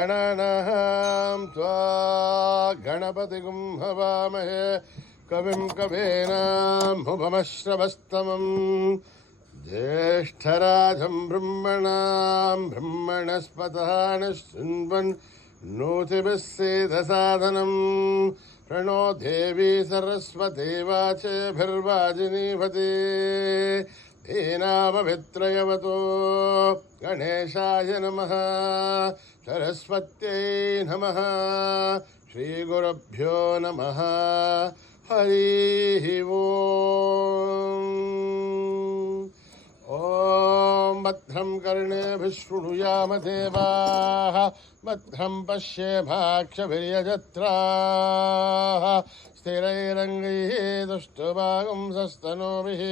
गणनां त्वा गणपतिगुं हवामहे कविं कवीनामुपमश्रवस्तमम् ज्येष्ठराजं ब्रह्मणां ब्रह्मणस्पतः शृण्वन् नोतिभिः सेदसादनम् प्रणो देवी सरस्वती वाचेभिर्वाजिनीवती धीनामभित्रयवतो गणेशाय नमः सरस्वत्यै नमः श्रीगुरुभ्यो नमः हरिः ॐ भद्रं कर्णेभिः शृणुयाम देवाः भद्रं पश्येमाक्षभिर्यजत्राः स्थिरैरङ्गैः दुष्टुवागुंसस्तनूभिः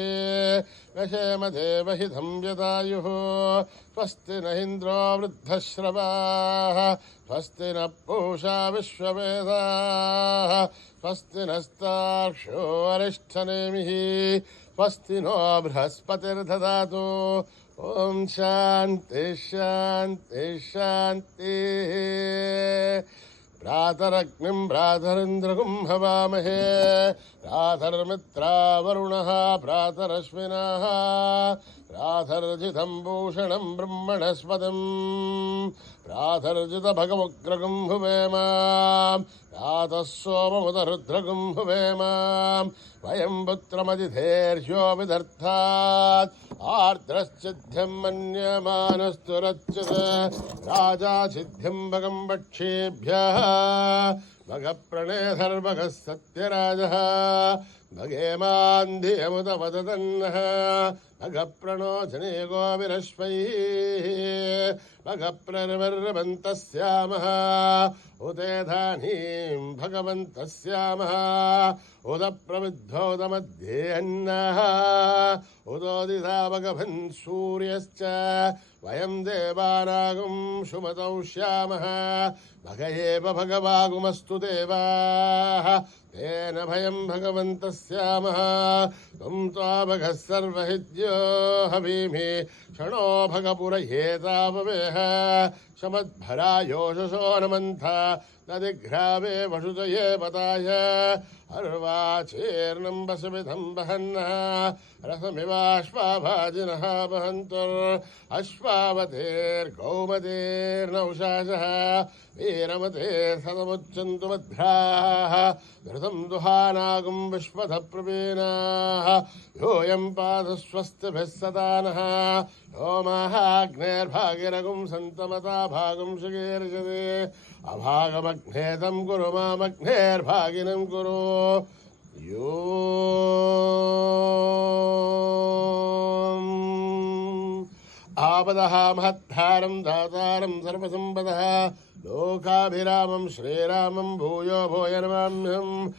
व्यशेम देवहितं यदायुः स्वस्ति न इन्द्रो वृद्धश्रवाः स्वस्ति न पूषा विश्ववेदाः स्वस्ति नस्तार्क्ष्यो अरिष्ठनेमिः स्वस्ति नो बृहस्पतिर्दधातु ॐ शान्ति शान्ति शान्तिः प्रातरग्निं प्रातरिन्द्रगुं हवामहे प्रातर्मित्रावरुणः प्रातरश्विनः प्रातर्जितं भूषणं ब्रह्मणस्पतिं प्रातर्जितभगमुग्रगुं हुवेम प्रातः सोममुदरुद्रगुं हुवेम वयं पुत्रमतिधेर्यो विदर्थात् आर्द्रश्चिद्ध्यं मन्यमानस्तु रच्यते राजा सिद्धिं भगं वक्षेभ्यः भगप्रणेधर्भगः सत्यराजः भगेमान्धियमुदवदन्नः भगप्रणो जने गोविरश्वैः भगप्रर्वर्वन्तस्यामः उदेधानीं भगवन्तस्यामः उदप्रविद्धोदमध्ये अन्नः उदोदिता भगवन् सूर्यश्च वयं देवानागुं शुमतौ श्यामः भग एव भगवागुमस्तु देवाः तेन भयं भगवन्तस्यामः त्वं त्वा भगः सर्वहिद्यो हवीमि क्षणो भगपुरयेताववेह शमद्भरायोषसो नमन्थ नदिघ्रावे वसुतये पताय अर्वाचीर्णं वसुविधं वहन्नः रसमिवाश्वाभाजिनः वहन्तुर्अश्वावतेर्गौमतेर्नौशासः वीरमतेर्सदमुच्चन्तु भद्राः धृतं दुहानागुं विश्वधप्रवीणाः योऽयं पादस्वस्तिभिः सदानः यो माहाग्नेर्भागिरगुं सन्तमता भागं शिगीर्षति अभागमग्नेतं कुरु मामग्नेर्भागिनं कुरु यो आपदः महत्तारं दातारं सर्वसम्पदः लोकाभिरामं श्रीरामं भूयो भूयो नमाम्यहम्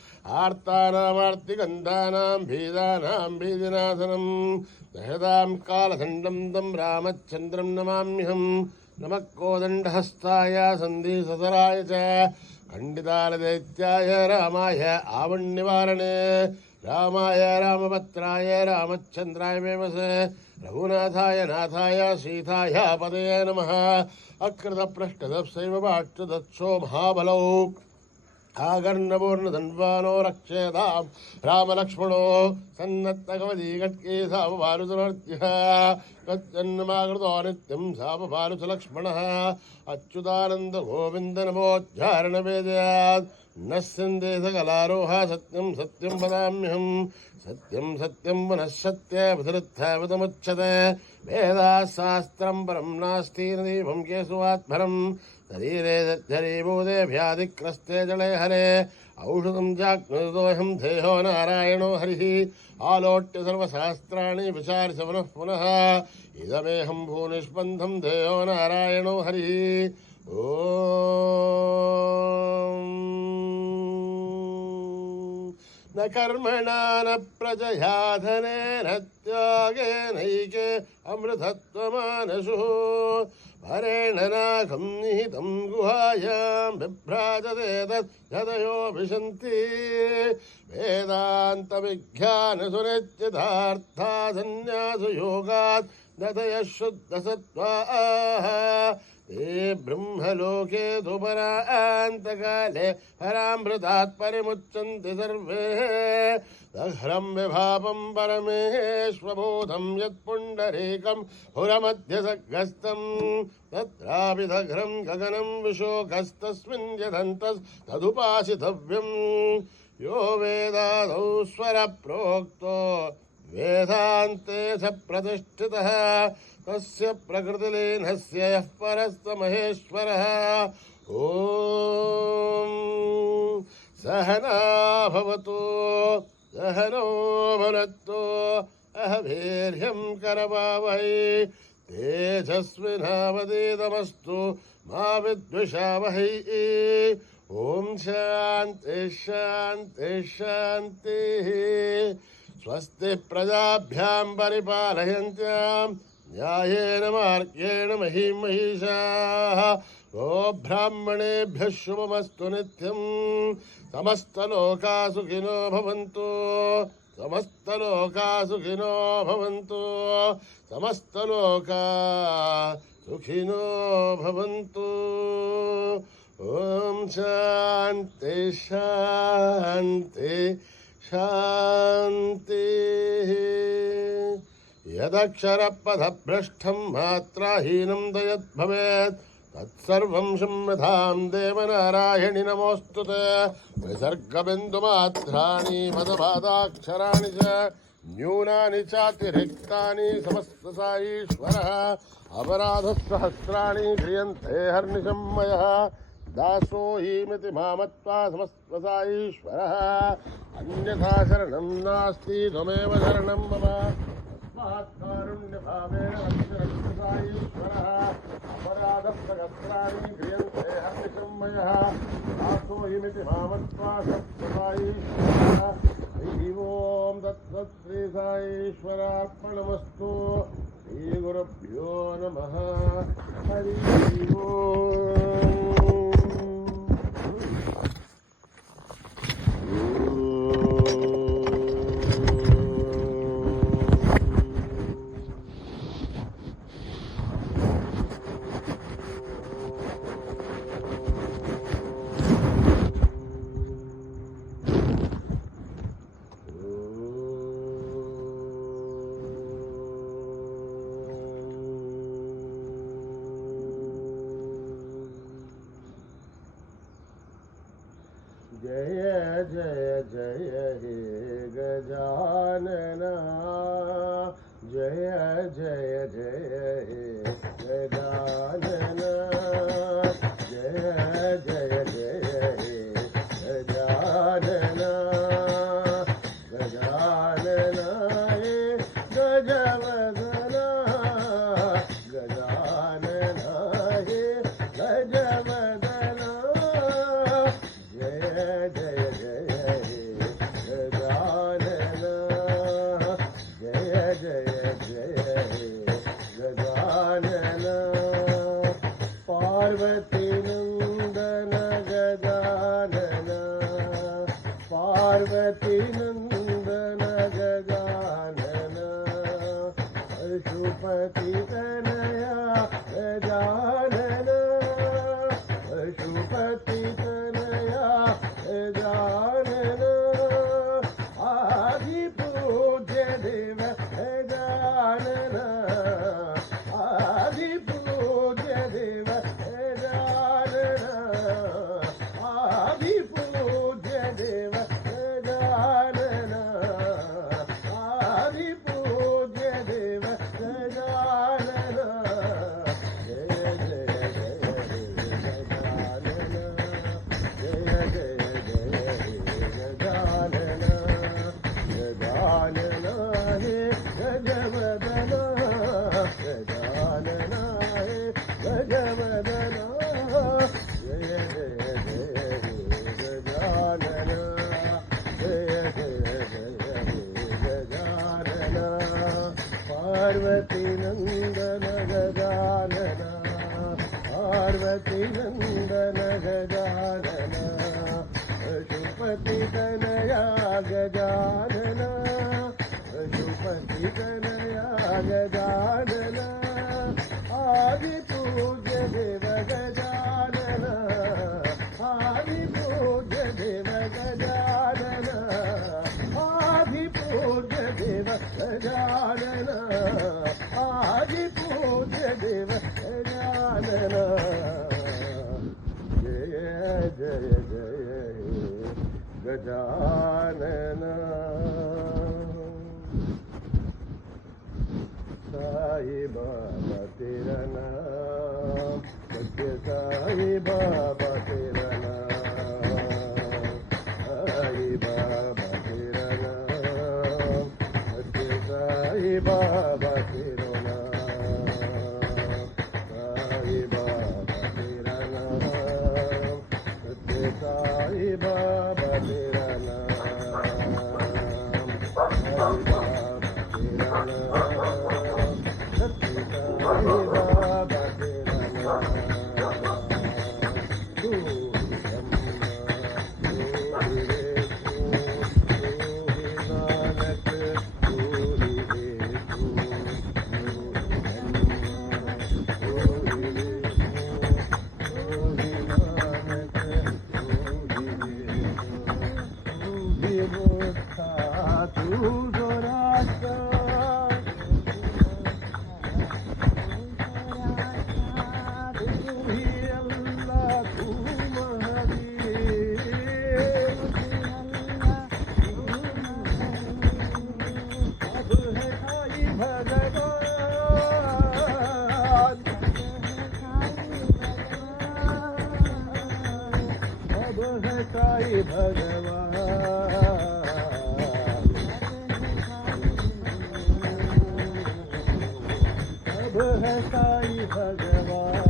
आर्तानामार्तिगन्धानां भीदानां भीदिनाशनं दशदां कालखण्डं तं रामचन्द्रं नमाम्यहम् नमः कोदण्डहस्ताय सन्धिससराय च खण्डितालदैत्याय रामाय आवन्निवारणे रामाय रामभद्राय रामचन्द्राय वेमसे रघुनाथाय नाथाय सीताय पदये नमः अकृतपृष्ठदप्सैव पाष्टदत्सो महाबलौ आगर्णपूर्णधन्वानो रक्षेतां रामलक्ष्मणो सन्नत्तकवदी कट्केशावभानुतमर्त्यः तच्चन्नमाकृतो नित्यं सावभानुसलक्ष्मणः अच्युतानन्दगोविन्दनमोच्चारणवेदयात् नः सन्देशकलारोह सत्यं सत्यं वदाम्यहम् सत्यं सत्यं पुनः सत्यवधुरुत्थावतमुच्यते वेदाः शास्त्रं परं नास्ति न दीपं केशवात्भरं शरीरे दद्धरीभूतेभ्याधिक्रस्ते जले हरे औषधं जाग्नोऽहं देहो नारायणो हरिः आलोट्य सर्वशास्त्राणि विचार्य पुनः पुनः इदमेहं भूनिष्पन्धं देहो नारायणो हरिः ॐ न कर्मणा न प्रजया धनेन त्यागेनैके अमृतत्वमानसुः परेण नाकं निहितं गुहायां बिभ्राजते तत् यतयो विशन्ति वेदान्तविज्ञानसुनिश्चितार्था सन्न्यासयोगात् नतयः शुद्धसत्त्वाः ते ब्रह्मलोके दुपरान्तकाले परामृतात् परिमुच्यन्ते सर्वे दह्रं विभावं परमेश्वबोधं यत्पुण्डरीकं पुरमध्यसग्रस्तं तत्रापि दघ्रं गगनं विशोकस्तस्मिन् यदन्तस्तदुपासितव्यं यो वेदादौ स्वरप्रोक्तो वेदान्ते स प्रतिष्ठितः तस्य प्रकृतिलीनस्य यः परस्तमहेश्वरः ॐ सहना भवतु सहनो भुनक्तु अहवीर्यं करवावहै तेजस्विनावधीतमस्तु मा विद्विषावहै ॐ शान्ति शान्ति शान्तिः स्वस्ति प्रजाभ्यां परिपालयन्त्यां न्यायेन मार्गेण महीं महिषाः गोब्राह्मणेभ्यः शुभमस्तु नित्यं समस्तलोकाः सुखिनो भवन्तु समस्तलोकाः सुखिनो भवन्तु समस्तलोकाः सुखिनो भवन्तु ॐ शान्ति शान्ति शान्तिः यदक्षरपदभ्रष्टं मात्राहीनं दयद्भवेत् तत्सर्वं क्षम्यतां देवनारायणि नमोऽस्तु ते विसर्गबिन्दुमात्राणि पदपादाक्षराणि च न्यूनानि चातिरिक्तानि समस्तसाईश्वरः अपराधसहस्राणि क्रियन्ते हर्निशं मयः दासोऽहीमिति मामत्वा समस्तसाईश्वरः अन्यथा शरणं नास्ति त्वमेव शरणं मम कारुण्यभावेन रक्षसाईश्वरः अपराधसहस्राणि क्रियन्ते हर्निशं मयः दासोऽहीमिति मामत्वा समस्तसाईश्वरः हरि ओं तत्सत् श्री साईश्वरार्पणमस्तु श्रीगुरुभ्यो नमः हरि ओं जय जय जय हे गजानना जय जय जय हे गजानना जय जय जय हे गजानना गजानना हे गजवदना गजानना हे गजवदना जय जय जय हे गजानना जय जय जय हे गजानना पार्वती नंदन गजानना पार्वती नंदन गजानना पशुपति तनया गजानना पशुपति तनया गजानना आदि पूज्य देव गजानना आदि पूज्य देव गजानना आदि पूज्य देव गजानना आदि पूज्य देव गजानना जय जय जय हे गजानना जय जय जय हे गजानना गजानना हे गजवदना गजानना हे गजवदना जय जय जय हे गजानना जय जय जय हे गजानना पार्वती नंदन गजानना पार्वती नंदन गजानना पशुपति तनया गजानना पशुपति तनया गजानना आदि पूज्य देव हरि पूज्य देव गजानन जय जय जय गजानन साई बाबा तेरा नाम सत्य साई बाबा तेरा नाम साई बाबा तेरा नाम सत्य साई बाबा तेरा नाम साई बाबा तेरा नाम सत्य साई बाबा तेरा नाम साई बाबा तेरा नाम सत्य साई बाबा तेरा नाम तू ब्रह्मा तू ही विष्णु तू ही नानक तू ही विष्णु तू ही ब्रह्मा तू ही विष्णु तू ही नानक तू ही विष्णु तू ही बुद्धा तू जोरास्ता साई भगवान अब है साई भगवान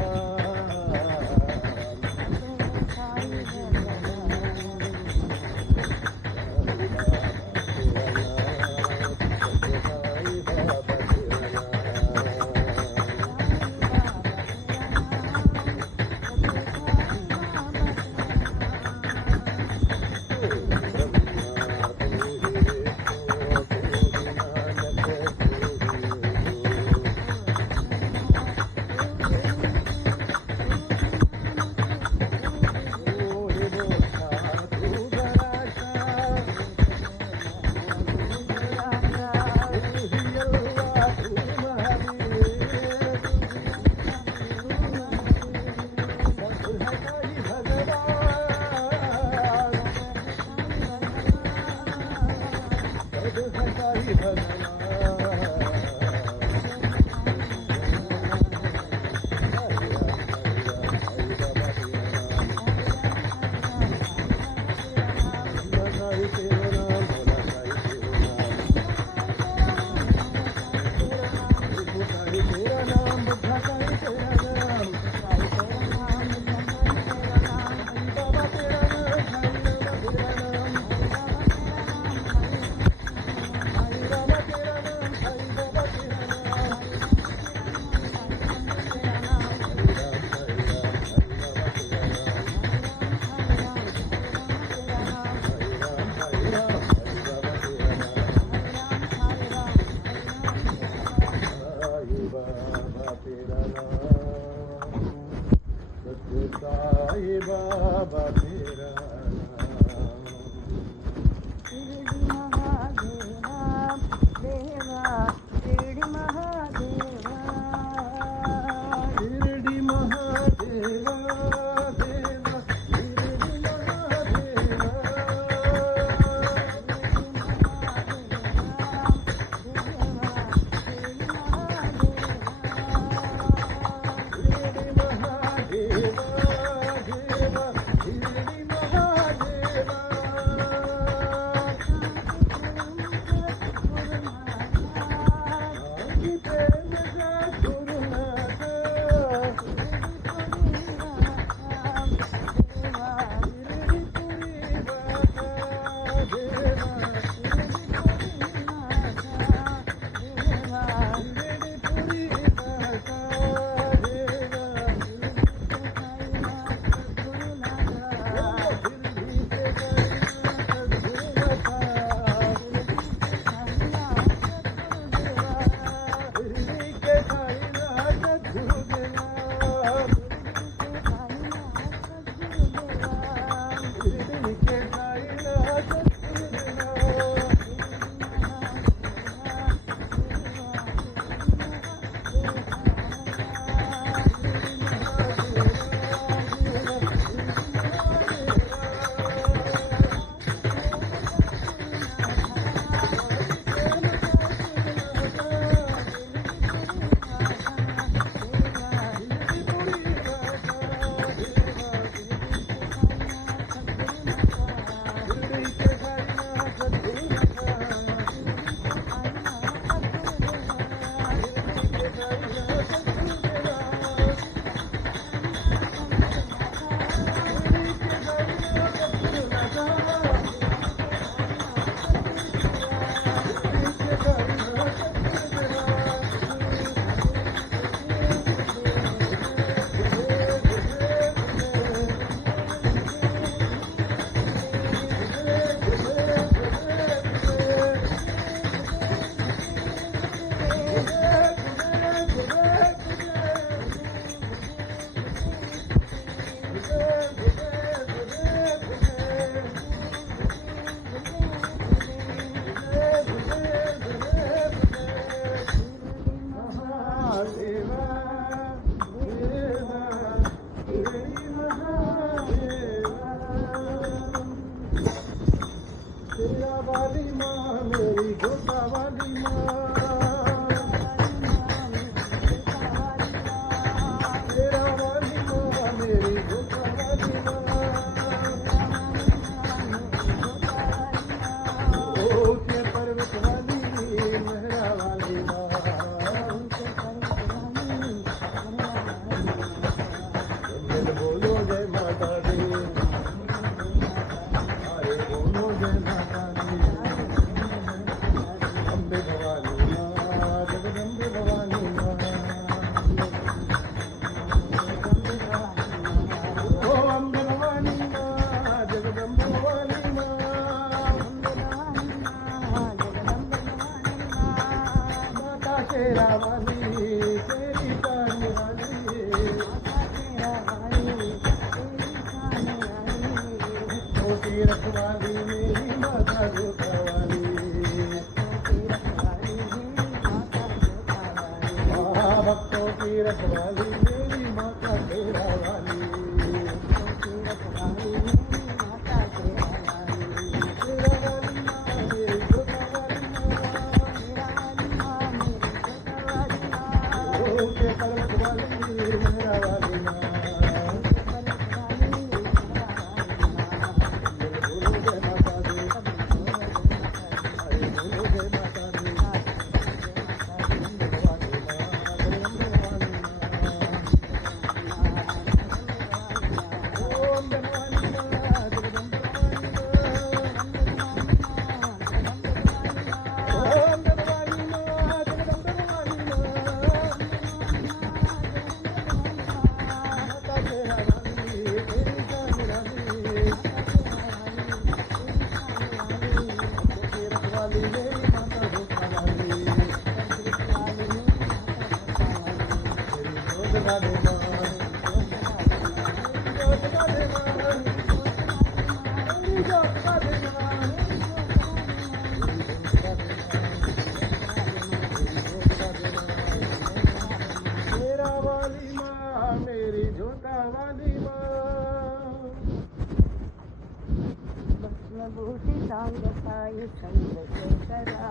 साई बाबा तेरा साई बाबा तेरा शिरडी महादेवा देवा शिरडी महादेवा शिरडी महादेवा देवा शिरडी महादेवा भक्तों की रखवाली मेरी माता तेरा वाली, भूषितांगसाई चंद्रशेखरा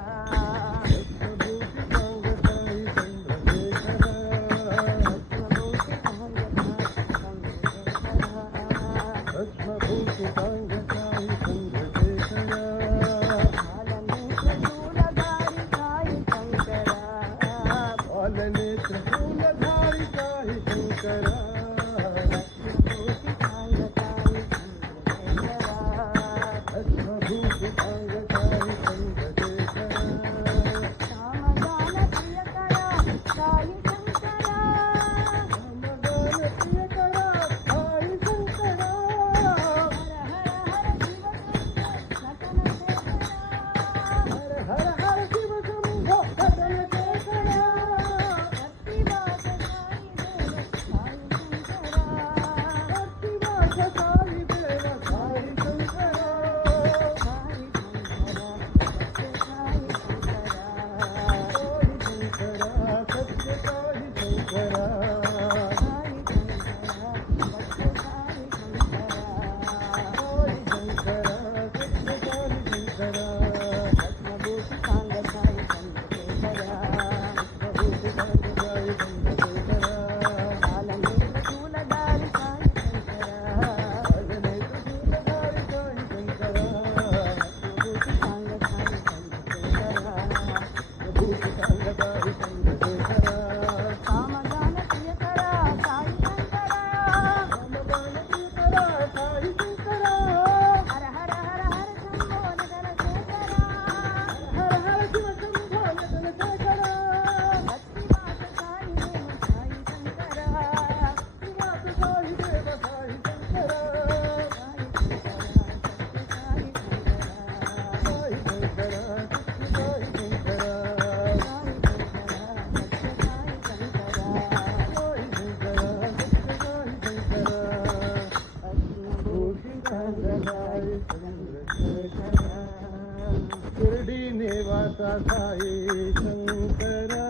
शिरडी निवासा साई शंकरा,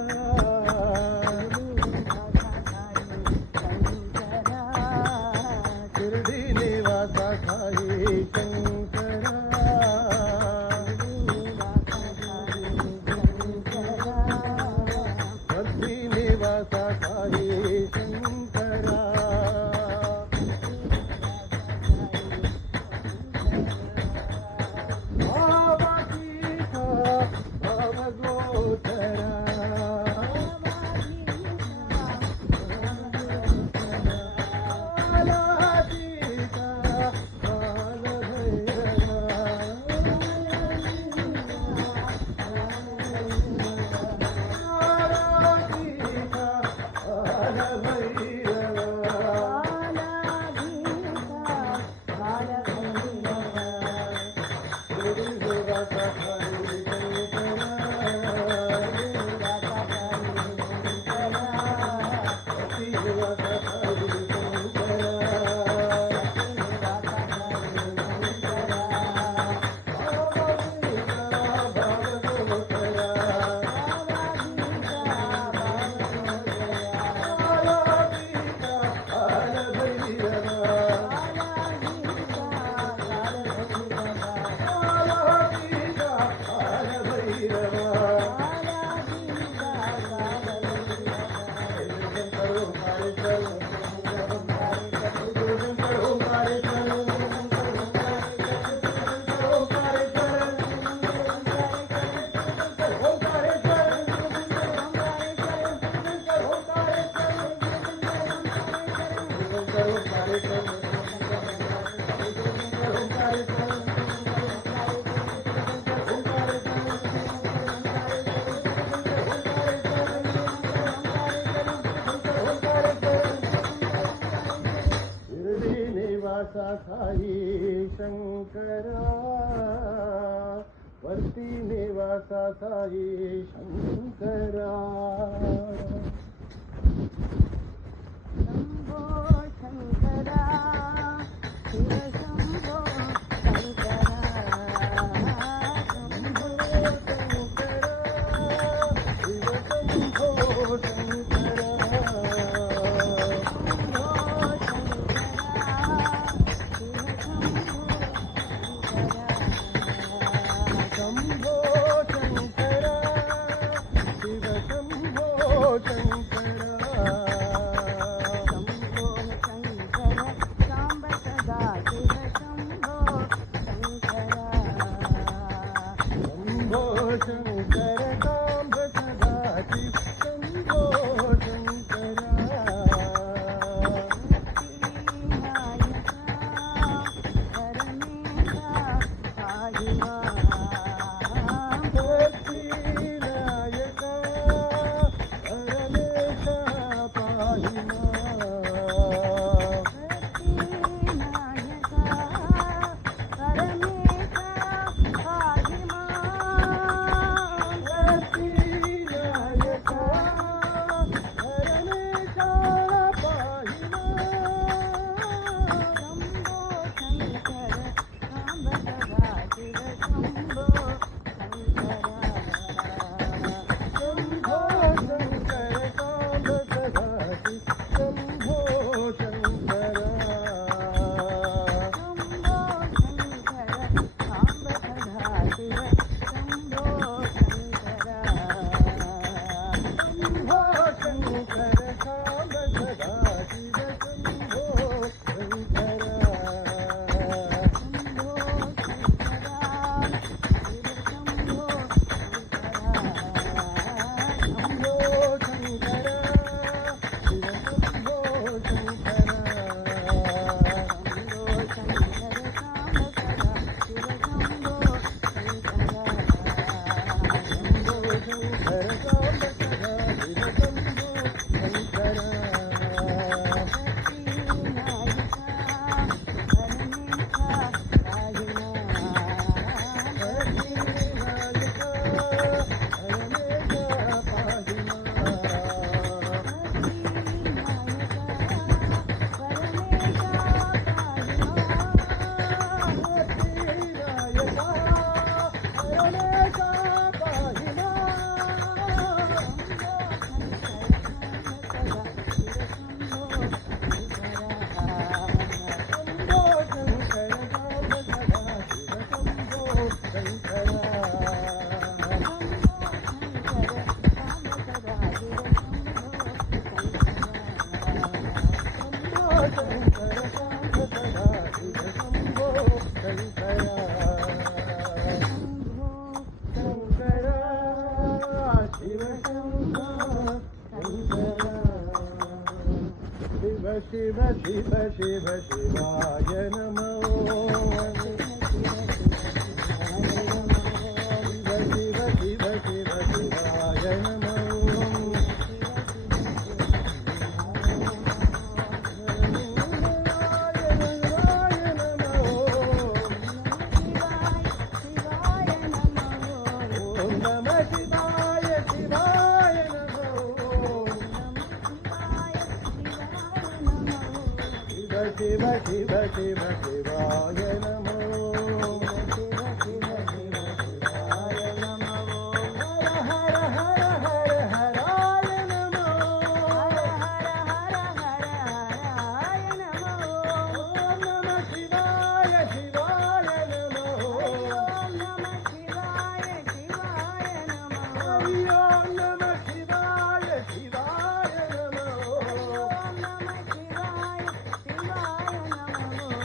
शिरडी निवासा साई शंकरा, भक्ति निवासा साई शंकरा, శ్రీనివాస సాయి శంకరా వర్తి నివాస సాయి శంకరా శంభో శంకరా శివ శంభో శంకరా శంభో శంకరా శివ శంభో శంకరా శంభో శంకరా శివ శంభో శంకరా శంభో శంకర సాంబ సదా శివ శంభో శంకరా శంభో శంకర కాంబ సదా శివ శంభో శంకరా భక్తి నాయక పరమేశ పాహి భక్తి నాయక పరమేశ పాహి శంభో శంకర కాంబ సదా శివ శంభో శంకరా శంభో శంకర కాంబ సదా శివ శంభో శంకరా శంభో శంకర శివ శంభో శంకరా శంభో శంకర కాంబ సదా శివ శంభో శంకరా భక్తి నాయక పరమేశ పాహి భక్తి నాయక పరమేశ పాహి శంభో శంకర కాంబ సదా శివ శంభో శంకరా శంభో శంకర కాంబ సదా శివ శంభో శంకరా శంకరా శివ శంభో శంకరా శివ శివ శివ శివ శివాయ నమో శివ శివ శివ శివ శివాయ నమో ఓం నమ శివాయ శివాయ నమో శివ శివ శివ శివ శివాయ నమో శివ శివ శివ శివాయ నమో హర హర హర హర హరాయ నమో ఓం నమ శివాయ శివాయ నమో ఓం నమ శివాయ శివాయ నమో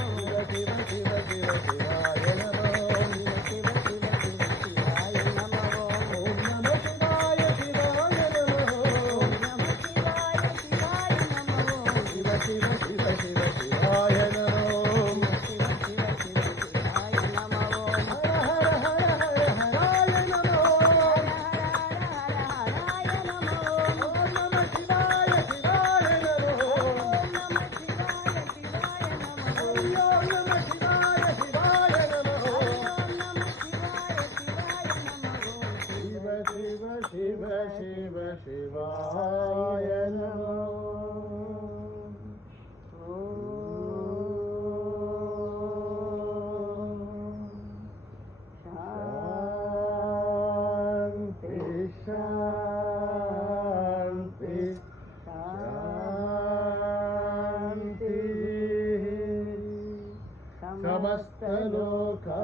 శివ శివ శివ శివ సమస్తలోకా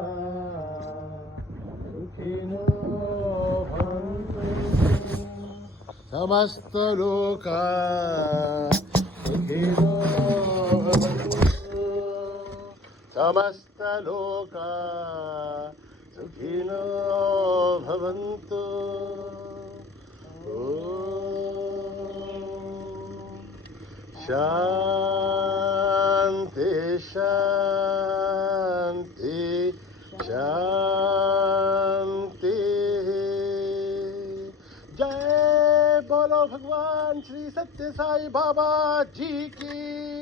సుఖినో భవంతు సమస్తలోకా సుఖినో భవంతు సమస్తలోకా సుఖినో భవంతు शांति शांति शांति जय बोलो भगवान श्री सत्य साई बाबा जी की।